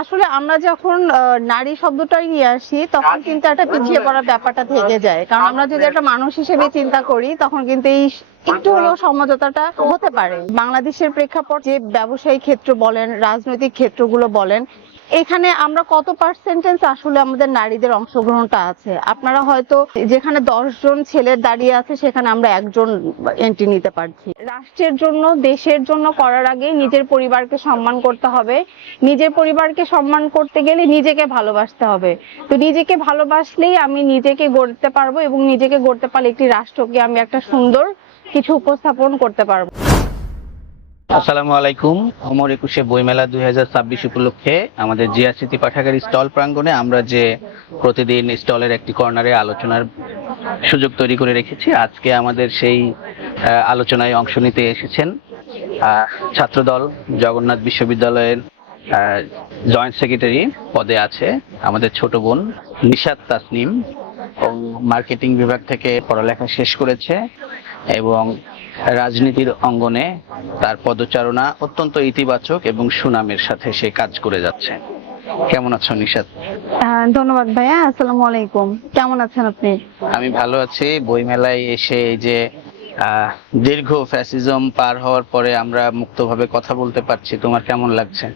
আসলে আমরা যখন নারী শব্দটাই নিয়ে আসি তখন কিন্তু একটা পিছিয়ে পড়ার ব্যাপারটা থেকে যায়, কারণ আমরা যদি একটা মানুষ হিসেবে চিন্তা করি তখন কিন্তু এই একটু হলেও সমঝোতাটা হতে পারে। বাংলাদেশের প্রেক্ষাপট যে ব্যবসায়ী ক্ষেত্র বলেন, রাজনৈতিক ক্ষেত্রগুলো বলেন, এখানে আমরা কত পার্সেন্টেজ আসলে আমাদের নারীদের অংশগ্রহণটা আছে? আপনারা হয়তো যেখানে 10 জন ছেলে দাঁড়িয়ে আছে সেখানে আমরা একজন এন্ট্রি নিতে পারছি। রাষ্ট্রের জন্য, দেশের জন্য করার আগে নিজের পরিবারকে সম্মান করতে হবে। নিজের পরিবারকে সম্মান করতে গেলে নিজেকে ভালোবাসতে হবে। তো নিজেকে ভালোবাসলেই আমি নিজেকে গড়তে পারবো, এবং নিজেকে গড়তে পারলে একটি রাষ্ট্রকে আমি একটা সুন্দর কিছু উপস্থাপন করতে পারবো। আসসালামু আলাইকুম। অমর একুশে বইমেলা 2026 উপলক্ষে আমাদের জিয়া স্মৃতি পাঠাগার স্টল প্রাঙ্গণে আমরা যে প্রতিদিন স্টলের একটি কর্নারে আলোচনার সুযোগ তৈরি করে রেখেছি, আজকে আমাদের সেই আলোচনায় অংশ নিতে এসেছেন ছাত্রদল জগন্নাথ বিশ্ববিদ্যালয়ের জয়েন্ট সেক্রেটারি পদে আছে আমাদের ছোট বোন নিশাত তাসনিম। ও মার্কেটিং বিভাগ থেকে পড়ালেখা শেষ করেছে এবং রাজনীতির অঙ্গনে তার পদচারণা অত্যন্ত ইতিবাচক এবং সুনামের সাথে সে কাজ করে যাচ্ছে। কেমন আছো নিশাত? ধন্যবাদ ভাইয়া। আসসালামু আলাইকুম। কেমন আছেন আপনি? আমি ভালো আছি। বইমেলায় এসে এই যে দীর্ঘ ফ্যাসিজম পার হওয়ার পরে আমরা মুক্তভাবে কথা বলতে পারছি, তোমার কেমন লাগছে?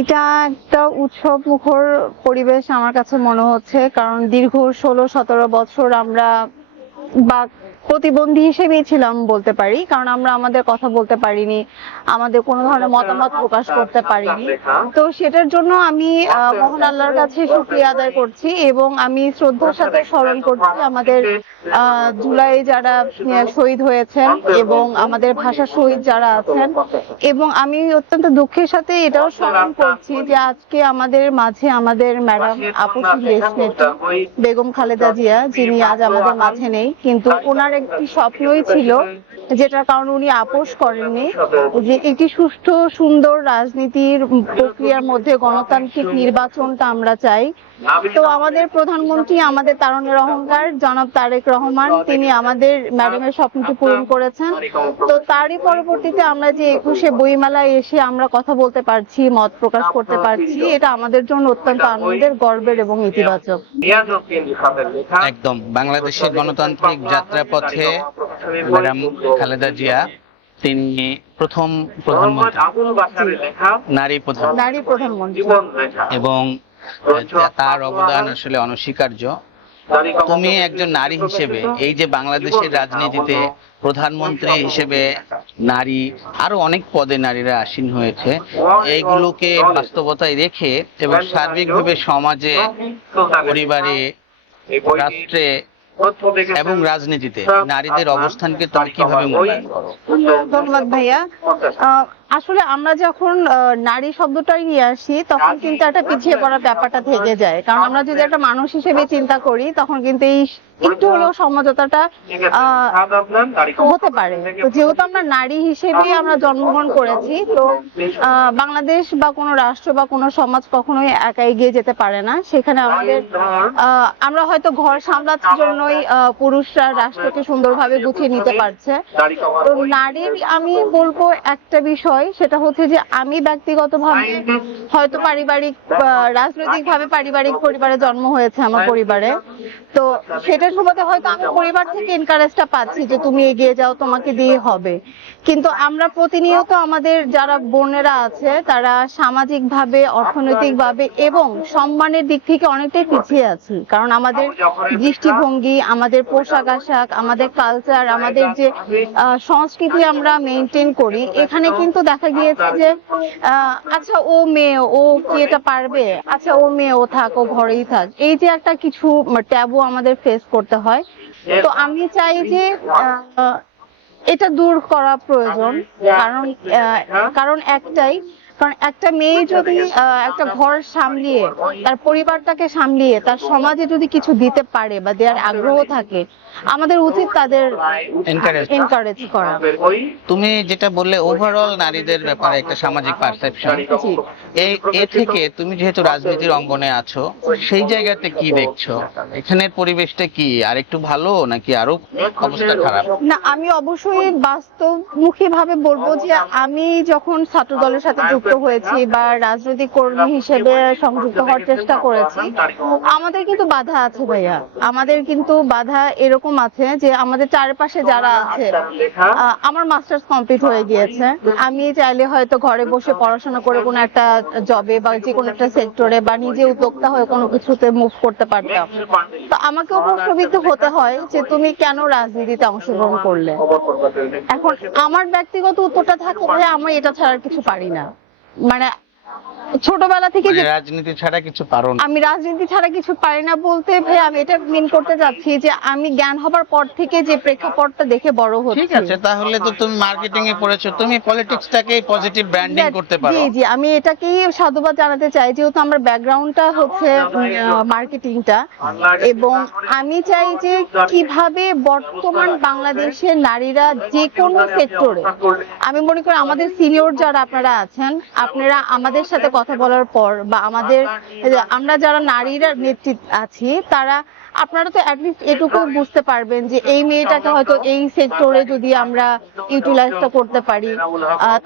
এটা একটা উৎসব মুখর পরিবেশ আমার কাছে মনে হচ্ছে, কারণ দীর্ঘ 16-17 বছর আমরা বা প্রতিবন্ধী হিসেবেই ছিলাম বলতে পারি, কারণ আমরা আমাদের কথা বলতে পারিনি, আমাদের কোনো ধরনের মতামত প্রকাশ করতে পারিনি। তো সেটার জন্য আমি মহান আল্লাহর কাছে শুকরিয়া আদায় করছি, এবং আমি শ্রদ্ধার সাথে স্মরণ করছি আমাদের জুলাই যারা শহীদ হয়েছেন এবং আমাদের ভাষা শহীদ যারা আছেন। এবং আমি অত্যন্ত দুঃখের সাথে এটাও স্মরণ করছি যে আজকে আমাদের মাঝে আমাদের ম্যাডাম আপুসি দেশনেত্রী বেগম খালেদা জিয়া, যিনি আজ আমাদের মাঝে নেই, কিন্তু ওনার একটি স্বপ্নই ছিল, যেটার কারণে উনি আপোষ করেননি, যে একটি সুষ্ঠু সুন্দর রাজনীতির প্রক্রিয়ার মধ্যে গণতান্ত্রিক নির্বাচনটা আমরা চাই। তো আমাদের প্রধানমন্ত্রী, আমাদের তারুণ্যের অহংকার জনাব তারেক রহমান, তিনি আমাদের ম্যাডামের স্বপ্নটি পূরণ করেছেন। তো তারই পরবর্তীতে আমরা যে 21শে বইমেলায় এসে আমরা কথা বলতে পারছি, মত প্রকাশ করতে পারছি, এটা আমাদের জন্য অত্যন্ত আনন্দের, গর্বের এবং ইতিবাচক। একদম বাংলাদেশের গণতান্ত্রিক যাত্রাপথে ম্যাডাম খালেদা জিয়া, তিনি প্রথম প্রধানমন্ত্রী, নারী প্রধানমন্ত্রী, এবং তার অবদান আসলে অনস্বীকার্য। তুমি একজন নারী হিসেবে এই যে বাংলাদেশের রাজনীতিতে প্রধানমন্ত্রী হিসেবে নারী, আরো অনেক পদে নারীরা আসীন হয়েছে, এইগুলোকে বাস্তবতায় রেখে এবং সার্বিকভাবে সমাজে, পরিবারে, রাষ্ট্রে এবং রাজনীতিতে নারীদের অবস্থানকে তুমি কিভাবে মূল্যায়ন করো? ধন্যবাদ ভাইয়া। আসলে আমরা যখন নারী শব্দটাই নিয়ে আসি তখন কিন্তু একটা পিছিয়ে পড়ার ব্যাপারটা থেকে যায়, কারণ আমরা যদি একটা মানুষ হিসেবে চিন্তা করি তখন কিন্তু এই একটু হলেও সমঝোতাটা হতে পারে। তো যেহেতু আমরা নারী হিসেবে আমরা জন্মগ্রহণ করেছি, তো বাংলাদেশ বা কোনো রাষ্ট্র বা কোনো সমাজ কখনোই একা এগিয়ে যেতে পারে না। সেখানে আমাদের আমরা হয়তো ঘর সামলানোর জন্যই পুরুষরা রাষ্ট্রকে সুন্দরভাবে গুছিয়ে নিতে পারছে। তো নারীর আমি বলবো একটা বিষয়, সেটা হচ্ছে যে আমি ব্যক্তিগতভাবে হয়তো পারিবারিক রাজনৈতিকভাবে পারিবারিক পরিবারে জন্ম হয়েছে আমার পরিবারে। তো সেটার সুবাদে হয়তো আমি পরিবার থেকে এনকারেজটা পাচ্ছি যে তুমি এগিয়ে যাও, তোমাকে দিয়ে হবে। কিন্তু আমরা প্রতিনিয়ত আমাদের যারা বোনেরা আছে তারা সামাজিকভাবে, অর্থনৈতিকভাবে এবং সম্মানের দিক থেকে অনেকটাই পিছিয়ে আছি, কারণ আমাদের দৃষ্টিভঙ্গি, আমাদের পোশাক আশাক, আমাদের কালচার, আমাদের যে সংস্কৃতি আমরা মেনটেন করি, এখানে কিন্তু দেখা গিয়েছে যে আচ্ছা ও মেয়ে, ও কি এটা পারবে, আচ্ছা ও মেয়ে, ও থাক, ও ঘরেই থাক, এই যে একটা কিছু ট্যাবু আমাদের ফেস করতে হয়। তো আমি চাই যে এটা দূর করা প্রয়োজন, কারণ একটা মেয়ে যদি একটা ঘর সামলিয়ে, তার পরিবারটাকে সামলিয়ে, তার সমাজে যদি কিছু দিতে পারে বা দেওয়ার আগ্রহ থাকে, আমাদের উচিত তাদের এনকারেজ করা। তুমি যেটা বললে ওভারঅল নারীদের ব্যাপারে একটা সামাজিক পারসেপশন, এ থেকে তুমি যেহেতু রাজনীতির অঙ্গনে আছো, সেই জায়গাতে কি দেখছো? এখানের পরিবেশটা কি আর একটু ভালো নাকি আরো অবস্থা খারাপ? না, আমি অবশ্যই বাস্তবমুখী ভাবে বলবো যে আমি যখন ছাত্র দলের সাথে যুক্ত সংযুক্ত হয়েছি বা রাজনৈতিক কর্মী হিসেবে সংযুক্ত হওয়ার চেষ্টা করেছি, আমাদের কিন্তু বাধা আছে ভাইয়া। আমাদের কিন্তু বাধা এরকম আছে যে আমাদের চারপাশে যারা আছে, আমার মাস্টার্স কমপ্লিট হয়ে গিয়েছে, আমি চাইলে হয়তো ঘরে বসে পড়াশোনা করে কোনো একটা জবে বা যে কোনো একটা সেক্টরে বা নিজে উদ্যোক্তা হয়ে কোনো কিছুতে মুভ করতে পারতাম। তো আমাকেও প্রশ্নবিদ্ধ হতে হয় যে তুমি কেন রাজনীতিতে অংশগ্রহণ করলে। এখন আমার ব্যক্তিগত উত্তরটা থাকে যে আমি এটা ছাড়া আর কিছু পারি না। মানে ছোটবেলা থেকে যে রাজনীতি ছাড়া কিছু পারো না। আমি রাজনীতি ছাড়া কিছু পারি না বলতে ভাই আমি এটা মিন করতে চাচ্ছি যে আমি জ্ঞান হবার পর থেকে যে প্রেক্ষাপটটা দেখে বড় হচ্ছি। ঠিক আছে, তাহলে তো তুমি মার্কেটিং এ পড়েছো, তুমি পলিটিক্সটাকে পজিটিভ ব্র্যান্ডিং করতে পারো। জি জি, আমি এটাকেই সাধুবাদ জানাতে চাই, যেহেতু আমার ব্যাকগ্রাউন্ডটা হচ্ছে মার্কেটিংটা, এবং আমি চাই যে কিভাবে বর্তমান বাংলাদেশের নারীরা যে কোনো সেক্টরে, আমি মনে করি আমাদের সিনিয়র যারা আপনারা আছেন, আপনারা আমাদের সাথে কথা বলার পর বা আমরা যারা নারীরা নেতৃত্ব আছি তারা, আপনারা তো অ্যাটলিস্ট এটুকু বুঝতে পারবেন যে এই মেয়েটাকে হয়তো এই সেক্টরে যদি আমরা ইউটিলাইজটা করতে পারি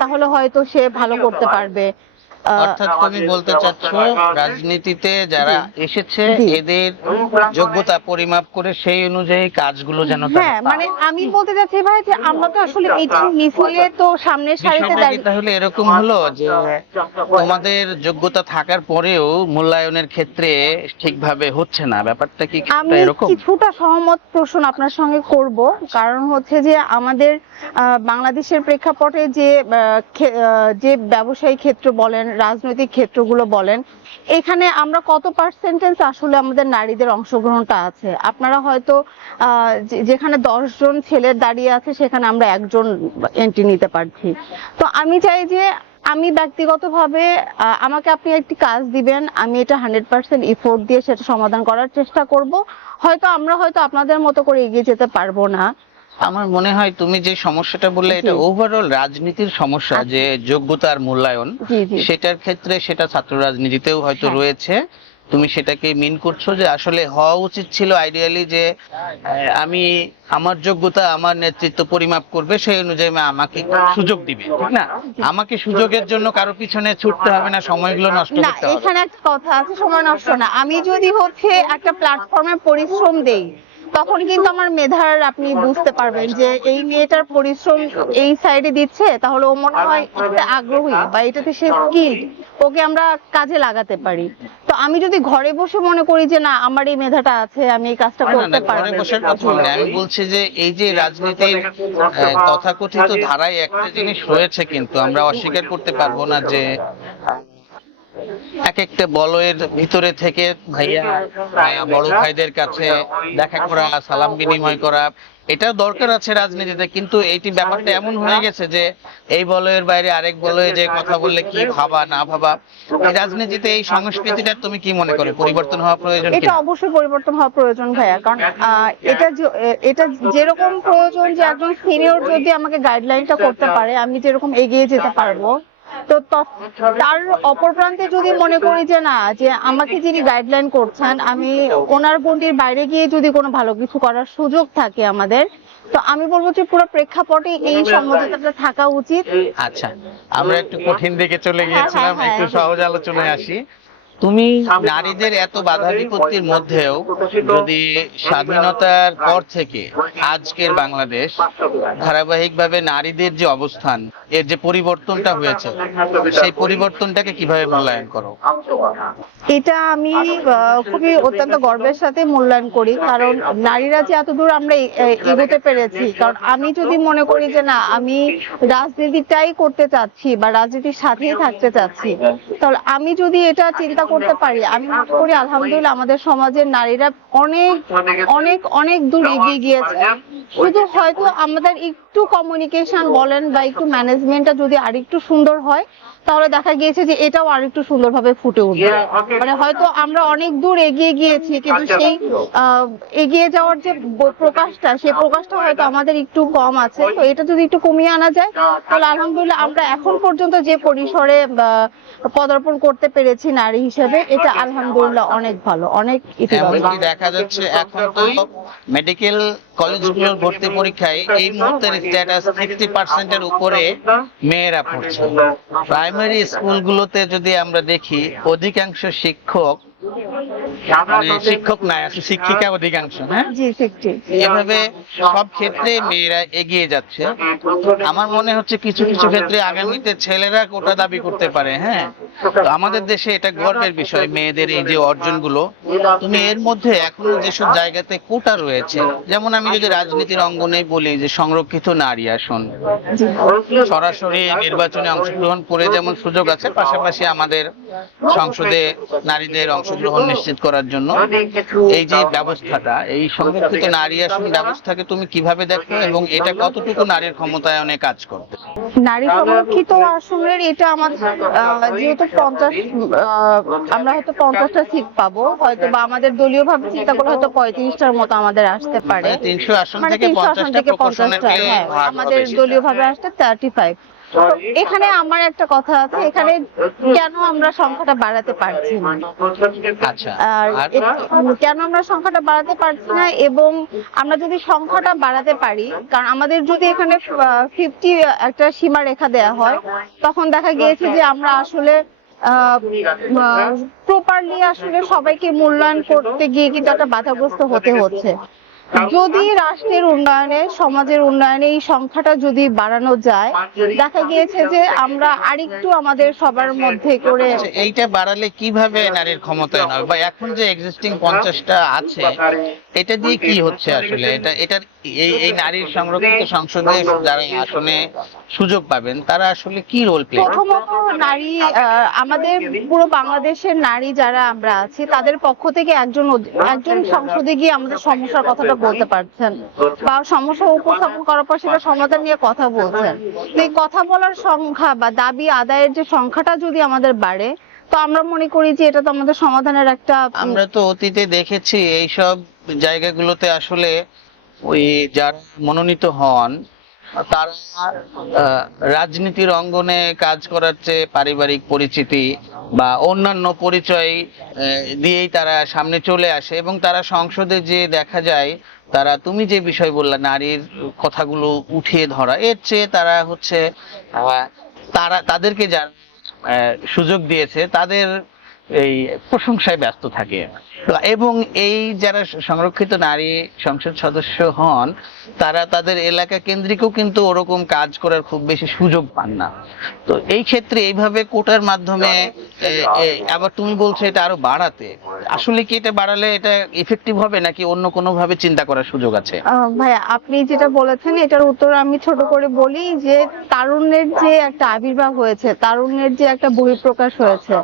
তাহলে হয়তো সে ভালো করতে পারবে। অর্থাৎ তুমি বলতে চাচ্ছ রাজনীতিতে যারা এসেছে এদের যোগ্যতা পরিমাপ করে সেই অনুযায়ী কাজগুলো যেন তারা হ্যাঁ, মানে আমি বলতে চাচ্ছি ভাই যে আমরা তো আসলে এই মিছিলে তো সামনের সারিতে বিষয়টা কি দাঁড়িয়ে, তাহলে এরকম হলো যে তোমাদের যোগ্যতা থাকার পরেও মূল্যায়নের ক্ষেত্রে ঠিকভাবে হচ্ছে না, ব্যাপারটা কি আমি এরকম? কিছুটা সহমত পোষণ আপনার সঙ্গে করব। কারণ হচ্ছে যে আমাদের বাংলাদেশের প্রেক্ষাপটে যে ব্যবসায়িক ক্ষেত্র বলেন, রাজনৈতিক ক্ষেত্রগুলো বলেন, এখানে আমরা কত পার্সেন্টেজ আসলে আমাদের নারীদের অংশগ্রহণটা আছে। আপনারা হয়তো যেখানে 10 জন ছেলে দাঁড়িয়ে আছে সেখানে আমরা একজন এন্ট্রি নিতে পারছি। তো আমি চাই যে আমি ব্যক্তিগতভাবে আমাকে আপনি একটি কাজ দিবেন, আমি এটা 100% এফোর্ট দিয়ে সেটা সমাধান করার চেষ্টা করব। আমরা হয়তো আপনাদের মতো করে এগিয়ে যেতে পারবো না। আমার মনে হয় তুমি যে সমস্যাটা বললে এটা ওভারঅল রাজনীতির সমস্যা, যে যোগ্যতার মূল্যায়ন, সেটার ক্ষেত্রে সেটা ছাত্র রাজনীতিতেও হয়তো রয়েছে। তুমি সেটাকে মিন করছো যে আসলে হওয়া উচিত ছিল আইডিয়ালি যে আমি আমার যোগ্যতা আমার নেতৃত্ব পরিমাপ করবে, সেই অনুযায়ী আমাকে সুযোগ দিবে, ঠিক না? আমাকে সুযোগের জন্য কারো পিছনে ছুটতে হবে না, সময়গুলো নষ্ট না, করতে হবে। এখানে একটা কথা আছে, সময় নষ্ট না। আমি যদি হচ্ছে একটা প্ল্যাটফর্মে পরিশ্রম দেই, তখন কিন্তু আমার মেধার আপনি বুঝতে পারবেন যে এই মেয়েটার পরিশ্রম এই সাইডে দিচ্ছে, তাহলে ও মনে হয় এটাতে আগ্রহী বা এটাতে সে স্কিল, ওকে আমরা কাজে লাগাতে পারি। তো আমি যদি ঘরে বসে মনে করি যে না আমার এই মেধাটা আছে, আমি এই কাজটা করতে পারবো, ঘরে বসার কথা বলি না, আমি বলছি যে এই যে রাজনীতির তথাকথিত ধারায় একটা জিনিস রয়েছে, কিন্তু আমরা অস্বীকার করতে পারবো না যে এক একটা বলয়ের ভিতরে থেকে ভাইয়া বড় ভাইদের কাছে দেখা করা, সালাম বিনিময় করা, এটা দরকার আছে রাজনীতিতে। কিন্তু এইটি ব্যাপারটা এমন হয়ে গেছে যে এই বলয়ের বাইরে আরেক বলয়ে যে কথা বললে কি ভাবা না ভাবা, এই রাজনীতিতে এই সংস্কৃতিটা তুমি কি মনে করো পরিবর্তন হওয়া প্রয়োজন? এটা অবশ্যই পরিবর্তন হওয়া প্রয়োজন ভাইয়া। কারণ এটা যেরকম প্রয়োজন যে একজন সিনিয়র যদি আমাকে গাইডলাইনটা করতে পারে, আমি যেরকম এগিয়ে যেতে পারবো, তো তার অপর প্রান্তে যদি মনে করি যে না, যে আমাকে যিনি গাইডলাইন করছেন আমি ওনার গণ্ডির বাইরে গিয়ে যদি কোনো ভালো কিছু করার সুযোগ থাকে আমাদের, তো আমি বলবো যে পুরো প্রেক্ষাপটে এই সমঝোতাটা থাকা উচিত। আচ্ছা, আমরা একটু কঠিন দিকে চলে গিয়েছিলাম, একটু সহজ আলোচনায় আসি। তুমি নারীদের এত বাধা বিপত্তির মধ্যেও যদি স্বাধীনতার পর থেকে আজকের বাংলাদেশ ধারাবাহিকভাবে নারীদের যে অবস্থান, এর যে পরিবর্তনটা হয়েছে, সেই পরিবর্তনটাকে কিভাবে মূল্যায়ন করো? এটা আমি খুবই অত্যন্ত গর্বের সাথে মূল্যায়ন করি। কারণ নারীরা যে এতদূর আমরা এগোতে পেরেছি, কারণ আমি যদি মনে করি যে না আমি রাজনীতিটাই করতে চাচ্ছি বা রাজনীতির সাথেই থাকতে চাচ্ছি, তাহলে আমি যদি এটা চিন্তা করতে পারি, আমি মনে করি আলহামদুলিল্লাহ আমাদের সমাজের নারীরা অনেক অনেক অনেক দূর এগিয়ে গিয়েছে। শুধু হয়তো আমাদের একটু কমিউনিকেশন বলেন বা একটু ম্যানেজমেন্টটা যদি আরেকটু সুন্দর হয়, তাহলে দেখা গিয়েছে যে এটাও আরেকটু সুন্দরভাবে ফুটে উঠবে। মানে হয়তো আমরা অনেক দূর এগিয়ে গিয়েছি, কিন্তু সেই এগিয়ে যাওয়ার যে প্রকাশটা, সেই প্রকাশটা হয়তো আমাদের একটু কম আছে। তো এটা যদি একটু কমিয়ে আনা যায়, তাহলে আলহামদুলিল্লাহ আমরা এখন পর্যন্ত যে পরিসরে পদার্পণ করতে পেরেছি নারী হিসেবে, এটা আলহামদুলিল্লাহ অনেক ভালো, অনেক এমনকি দেখা যাচ্ছে এখন তো মেডিকেল কলেজগুলোর ভর্তি পরীক্ষায় এই মুহূর্তের স্ট্যাটাস 60%-এর উপরে মেয়েরা পড়ছে। প্রাইমারি স্কুলগুলোতে যদি আমরা দেখি অধিকাংশ শিক্ষক, মানে শিক্ষক নাই, আসলে শিক্ষিকা অধিকাংশ, হ্যাঁ, জি 60। এভাবে সব ক্ষেত্রে মেয়েরা এগিয়ে যাচ্ছে। আমার মনে হচ্ছে কিছু কিছু ক্ষেত্রে আগামীতে ছেলেরা কোটা দাবি করতে পারে। হ্যাঁ, তো আমাদের দেশে এটা গর্বের বিষয় মেয়েদের এই যে অর্জনগুলো। তুমি এর মধ্যে এখনো যেসব জায়গাতে কোটা রয়েছে, যেমন আমি যদি রাজনীতির অঙ্গনে বলি যে সংরক্ষিত নারী আসন, সরাসরি নির্বাচনে অংশগ্রহণ করে যেমন সুযোগ আছে, পাশাপাশি আমাদের সংসদে নারীদের অংশগ্রহণ নিশ্চিত করার জন্য এই যে ব্যবস্থাটা, এই সংরক্ষিত নারী আসন ব্যবস্থাকে তুমি কিভাবে দেখো এবং এটা কতটুকু নারীর ক্ষমতায়নে কাজ করবে? নারী সংরক্ষিত আসনের এটা আমাদের যেহেতু 50, আমরা হয়তো 50টা সিট পাবো, হয়তো বা আমাদের দলীয় ভাবে চিন্তা করলে হয়তো 35টার মতো আমাদের আসতে পারে। 300 আসন মানে থেকে 300 আসন 50টা থেকে 50টা, প্রপোর্শনালি হ্যাঁ, ভাগ আমাদের হবে। দলীয় ভাবে আসতে 35। তো এখানে আমার একটা কথা আছে, এখানে কেন আমরা সংখ্যাটা বাড়াতে পারছি না, আচ্ছা, আর আর কেন আমরা সংখ্যাটা বাড়াতে পারছি না, এবং আমরা যদি সংখ্যাটা বাড়াতে পারি, কারণ আমাদের যদি এখানে 50 একটা সীমা রেখা দেয়া হয়, তখন দেখা গিয়েছে যে আমরা আসলে প্রপারলি আসলে সবাইকে মূল্যায়ন করতে গিয়ে কিন্তু একটা বাধাগ্রস্ত হতে হচ্ছে। যদি রাষ্ট্রের উন্নয়নে, সমাজের উন্নয়নে এই সংখ্যাটা যদি বাড়ানো যায়, দেখা গিয়েছে যে আমরা আরেকটু আমাদের সবার মধ্যে করে আচ্ছা, এইটা বাড়ালে কিভাবে নারীর ক্ষমতায়ন হবে, বা এখন যে এক্সিস্টিং 50টা আছে এটা দিয়ে কি হচ্ছে আসলে? এটার এই নারীর সংরক্ষিত সংসদে যারা আসনে সুযোগ পাবেন তারা আসলে কি রোল প্লে? প্রথমত নারী, আমাদের পুরো বাংলাদেশের নারী যারা আমরা আছি তাদের পক্ষ থেকে একজন সংসদে গিয়ে আমাদের সমস্যার কথাটা বলতে পারছেন, বা সমস্যা উপস্থাপন করার পর সেটা সমাধান নিয়ে কথা বলছেন। তো এই কথা বলার সংখ্যা বা দাবি আদায়ের যে সংখ্যাটা যদি আমাদের বাড়ে, তো আমরা মনে করি যে এটা তো আমাদের সমাধানের একটা আমরা তো অতীতে দেখেছি এইসব জায়গাগুলোতে আসলে ওই যারা মনোনীত হন তারা রাজনীতির অঙ্গনে কাজ করার চেয়ে পারিবারিক পরিচিতি বা অন্যান্য পরিচয় দিয়েই তারা সামনে চলে আসে, এবং তারা সংসদে যে দেখা যায় তারা, তুমি যে বিষয় বললা নারীর কথাগুলো উঠিয়ে ধরা, এর চেয়ে তারা হচ্ছে তাদেরকে যারা সুযোগ দিয়েছে তাদের এই প্রশংসায় ব্যস্ত থাকে। এবং এই যারা সংরক্ষিত নারী সংসদ সদস্য হন তারা তাদের এলাকা কেন্দ্রিকও কিন্তু ওরকম কাজ করার খুব বেশি সুযোগ পান না। তো এই ক্ষেত্রে এইভাবে কোটার মাধ্যমে আবার তুমি বলছো এটা আরো বাড়াতে, আসলে কি এটা বাড়ালে এটা ইফেক্টিভ হবে নাকি অন্য কোনো ভাবে চিন্তা করার সুযোগ আছে? ভাইয়া আপনি যেটা বলেছেন এটার উত্তর আমি ছোট করে বলি যে তারুণ্যের যে একটা আবির্ভাব হয়েছে, তারুণ্যের যে একটা বহিঃপ্রকাশ হয়েছে,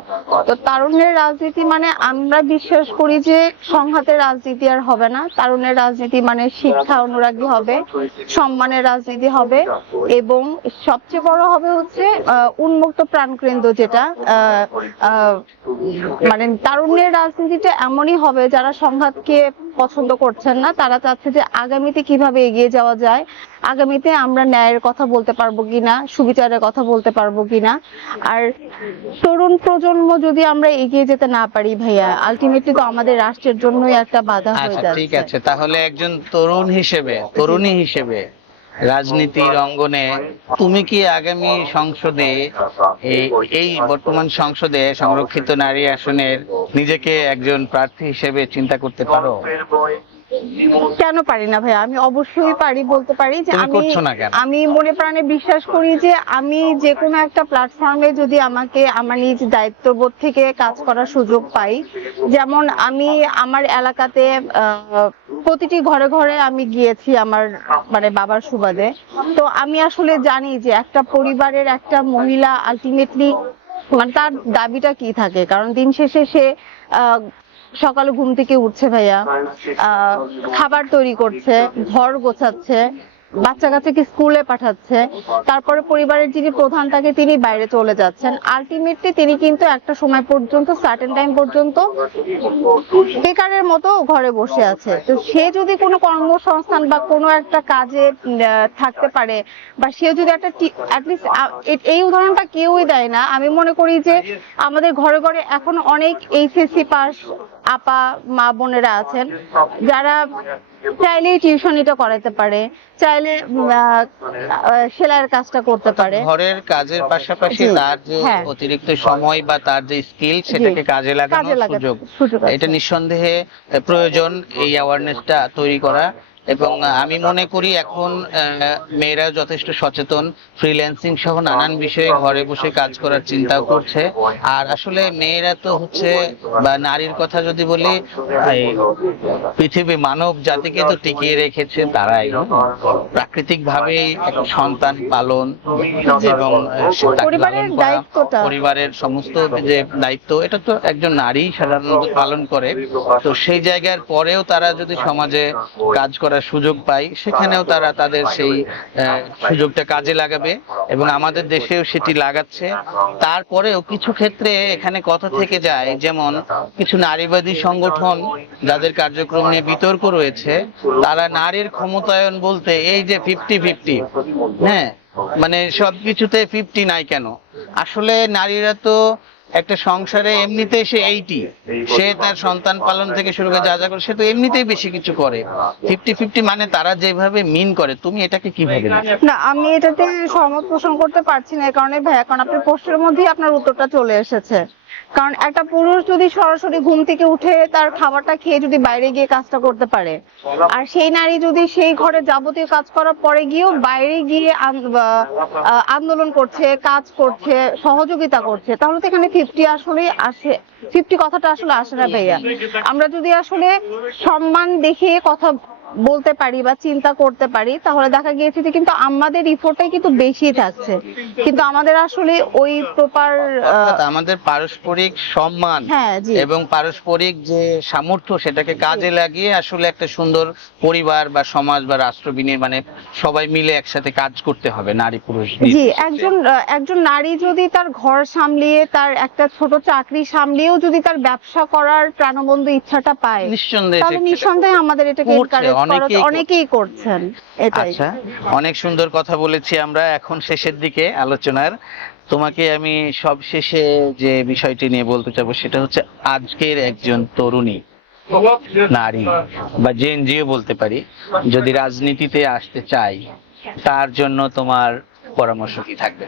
তো তারুণ্যের রাজনীতি মানে আমরা বিশ্বাস করি যে সংঘাতের রাজনীতি আর হবে না। তারুণ্যের রাজনীতি মানে শিক্ষা অনুরাগী হবে, সম্মানের রাজনীতি হবে, এবং সবচেয়ে বড় হবে হচ্ছে উন্মুক্ত প্রাণকেন্দ্র, যেটা মানে তারুণ্যের রাজনীতিটা এমনই হবে যারা সংঘাতকে পছন্দ করছেন না, তারা চাচ্ছে যে আগামীতে কিভাবে এগিয়ে যাওয়া যায়, আগামীতে আমরা ন্যায়ের কথা বলতে পারবো কিনা, সুবিচারের কথা বলতে পারবো কিনা। আর তরুণ প্রজন্ম যদি আমরা এগিয়ে যেতে না পারি ভাইয়া, আলটিমেটলি তো আমাদের রাষ্ট্রের জন্যই একটা বাধা হয়ে আচ্ছা, যাচ্ছে। ঠিক আছে, তাহলে একজন তরুণী হিসেবে রাজনীতির অঙ্গনে তুমি কি আগামী সংসদে এই বর্তমান সংসদে সংরক্ষিত নারী আসনের নিজেকে একজন প্রার্থী হিসেবে চিন্তা করতে পারো? কেন পারি না ভাইয়া, আমি অবশ্যই পারি, বলতে পারি যে তুমি করছো না কেন? আমি মনে প্রাণে বিশ্বাস করি যে আমি যে কোনো একটা প্ল্যাটফর্মে যদি আমাকে আমার নিজ দায়িত্ববোধ থেকে কাজ করার সুযোগ পাই, যেমন আমি আমার এলাকাতে প্রতিটি ঘরে ঘরে আমি গিয়েছি আমার মানে বাবার সুবাদে, তো আমি আসলে জানি যে একটা পরিবারের একটা মহিলা আলটিমেটলি মানে তার দাবিটা কি থাকে। কারণ দিন শেষে সে সকালে ঘুম থেকে উঠছে ভাইয়া, খাবার তৈরি করছে, ঘর গোছাচ্ছে, বাচ্চা কাচ্চাকে স্কুলে পাঠাচ্ছে, তারপরে পরিবারের যিনি প্রধান থাকে তিনি বাইরে চলে যাচ্ছেন, আলটিমেটলি তিনি কিন্তু একটা সময় পর্যন্ত, সার্টেন টাইম পর্যন্ত বেকারের মতো ঘরে বসে আছে। তো সে যদি কোনো কর্মসংস্থান বা কোনো একটা কাজে থাকতে পারে, বা সে যদি একটা অ্যাটলিস্ট, এই উদাহরণটা কেউই দেয় না, আমি মনে করি যে আমাদের ঘরে ঘরে এখন অনেক এইচএসসি পাস আপা মা বোনেরা আছেন যারা চাইলেই টিউশনিটা করাতে পারে, চাইলে সেলাইয়ের কাজটা করতে পারে। ঘরের কাজের পাশাপাশি জি, তার যে হ্যাঁ। অতিরিক্ত সময় বা তার যে স্কিল সেটাকে কাজে লাগানোর লাগাতে সুযোগ আছে। এটা নিঃসন্দেহে প্রয়োজন, এই অ্যাওয়ারনেসটা তৈরি করা। এবং আমি মনে করি এখন মেয়েরা যথেষ্ট সচেতন, ফ্রিল্যান্সিং সহ নানান বিষয়ে ঘরে বসে কাজ করার চিন্তাও করছে। আর আসলে মেয়েরা তো হচ্ছে, বা নারীর কথা যদি বলি, এই পৃথিবী মানব জাতিকে তো টিকিয়ে রেখেছে তারাই। প্রাকৃতিক ভাবেই একটা সন্তান পালন এবং তাকে পরিবারের লালন করা, দায়িত্বটা। পরিবারের সমস্ত যে দায়িত্ব এটা তো একজন নারী সাধারণত পালন করে। তো সেই জায়গার পরেও তারা যদি সমাজে কাজ করার সুযোগ পায়, সেখানেও তারা তাদের সেই সুযোগটা কাজে লাগাবে এবং আমাদের দেশেও সেটি লাগাচ্ছে। তারপরেও কিছু ক্ষেত্রে এখানে কথা থেকে যায়, যেমন কিছু নারীবাদী সংগঠন যাদের কার্যক্রম নিয়ে বিতর্ক রয়েছে, তারা নারীর ক্ষমতায়ন বলতে এই যে 50-50, হ্যাঁ, মানে সবকিছুতে 50 নাই কেন? আসলে নারীরা তো একটা সংসারে এমনিতে সে 80, সে তার সন্তান পালন থেকে শুরু করে যা যা করে সে তো এমনিতেই বেশি কিছু করে। 50-50 মানে তারা যেভাবে মিন করে, তুমি এটাকে কিভাবে দেখো? না, আমি এটাতে সহমত পোষণ করতে পারছি না, এই কারণে ভাইয়া, কারণ আপনার প্রশ্নের মধ্যেই আপনার উত্তরটা চলে এসেছে। কারণ একটা পুরুষ যদি সরাসরি ঘুম থেকে উঠে তার খাবারটা খেয়ে যদি বাইরে গিয়ে কাজটা করতে পারে, আর সেই নারী যদি সেই ঘরে যাবতীয় কাজ করার পরে গিয়েও বাইরে গিয়ে আন্দোলন করছে, কাজ করছে, সহযোগিতা করছে, তাহলে তো এখানে 50 আসলে আসে, 50 কথাটা আসলে আসে না ভাইয়া। আমরা যদি আসলে সম্মান দেখে কথা বলতে পারি বা চিন্তা করতে পারি, তাহলে দেখা গিয়েছে যে কিন্তু আমাদের ইফোর্টটাই কিন্তু বেশি থাকছে, কিন্তু আমাদের আসলে ওই প্রপার আমাদের পারস্পরিক সম্মান হ্যাঁ, জি। এবং পারস্পরিক যে সামর্থ্য সেটাকে কাজে লাগিয়ে আসলে একটা সুন্দর পরিবার বা সমাজ বা রাষ্ট্র মানে সবাই মিলে একসাথে কাজ করতে হবে, নারী পুরুষ জি, একজন নারী যদি তার ঘর সামলিয়ে, তার একটা ছোট চাকরি সামলিয়েও যদি তার ব্যবসা করার প্রাণবন্ত ইচ্ছাটা পায়, তাহলে নিঃসন্দেহে আমাদের এটাকে এনকারেজ করা, অনেকেই করছেন। এটাই। আচ্ছা, অনেক সুন্দর কথা বলেছি আমরা এখন শেষের দিকে আলোচনার। তোমাকে আমি সব শেষে যে বিষয়টি নিয়ে বলতে চাবো সেটা হচ্ছে, আজকের একজন তরুণী নারী বা জেনজিও বলতে পারি, যদি রাজনীতিতে আসতে চাই, তার জন্য তোমার পরামর্শ কি থাকবে?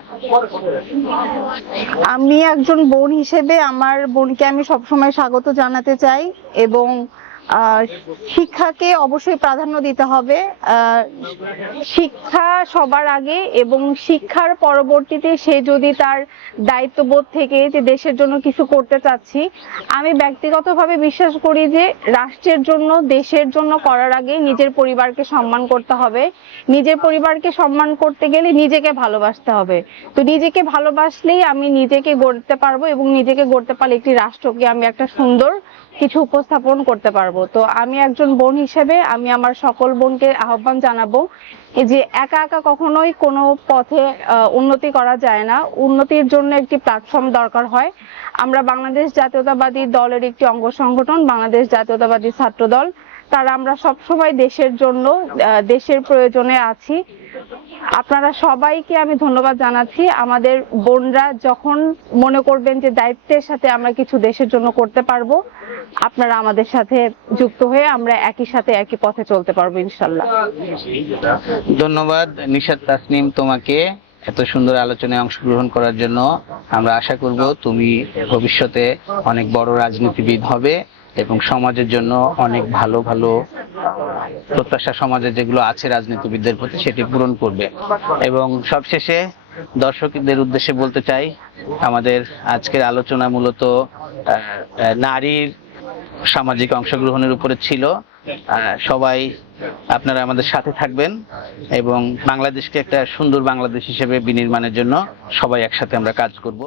আমি একজন বোন হিসেবে আমার বোনকে আমি সবসময় স্বাগত জানাতে চাই, এবং শিক্ষাকে অবশ্যই প্রাধান্য দিতে হবে। শিক্ষা সবার আগে, এবং শিক্ষার পরবর্তীতে সে যদি তার দায়িত্ববোধ থেকে যে দেশের জন্য কিছু করতে চাচ্ছি, আমি ব্যক্তিগতভাবে বিশ্বাস করি যে রাষ্ট্রের জন্য, দেশের জন্য করার আগে নিজের পরিবারকে সম্মান করতে হবে। নিজের পরিবারকে সম্মান করতে গেলে নিজেকে ভালোবাসতে হবে। তো নিজেকে ভালোবাসলেই আমি নিজেকে গড়তে পারবো, এবং নিজেকে গড়তে পারলে একটি রাষ্ট্রকে আমি একটা সুন্দর কিছু উপস্থাপন করতে পারবো। তো আমি একজন বোন হিসেবে আমি আমার সকল বোনকে আহ্বান জানাবো যে একা একা কখনোই কোনো পথে উন্নতি করা যায় না। উন্নতির জন্য একটি প্ল্যাটফর্ম দরকার হয়। আমরা বাংলাদেশ জাতীয়তাবাদী দলের একটি অঙ্গ সংগঠন, বাংলাদেশ জাতীয়তাবাদী ছাত্র দল, তারা আমরা সবসময় দেশের জন্য, দেশের প্রয়োজনে আছি। আপনারা সবাইকে আমি ধন্যবাদ জানাচ্ছি। আমাদের বোনরা যখন মনে করবেন যে দায়িত্বের সাথে আমরা কিছু দেশের জন্য করতে পারবো, আপনারা আমাদের সাথে যুক্ত হয়ে আমরা একই সাথে একই পথে চলতে পারবো ইনশাল্লাহ। ধন্যবাদ নিশাত তাসনিম তোমাকে এত সুন্দর আলোচনায় অংশগ্রহণ করার জন্য। আমরা আশা করব তুমি ভবিষ্যতে অনেক বড় রাজনীতিবিদ হবে এবং সমাজের জন্য অনেক ভালো ভালো প্রত্যাশা সমাজে যেগুলো আছে রাজনীতিবিদদের প্রতি সেটি পূরণ করবে। এবং সবশেষে দর্শকদের উদ্দেশ্যে বলতে চাই, আমাদের আজকের আলোচনা মূলত নারীর সামাজিক অংশগ্রহণের উপরে ছিল। সবাই আপনারা আমাদের সাথে থাকবেন এবং বাংলাদেশকে একটা সুন্দর বাংলাদেশ হিসেবে বিনির্মাণের জন্য সবাই একসাথে আমরা কাজ করব।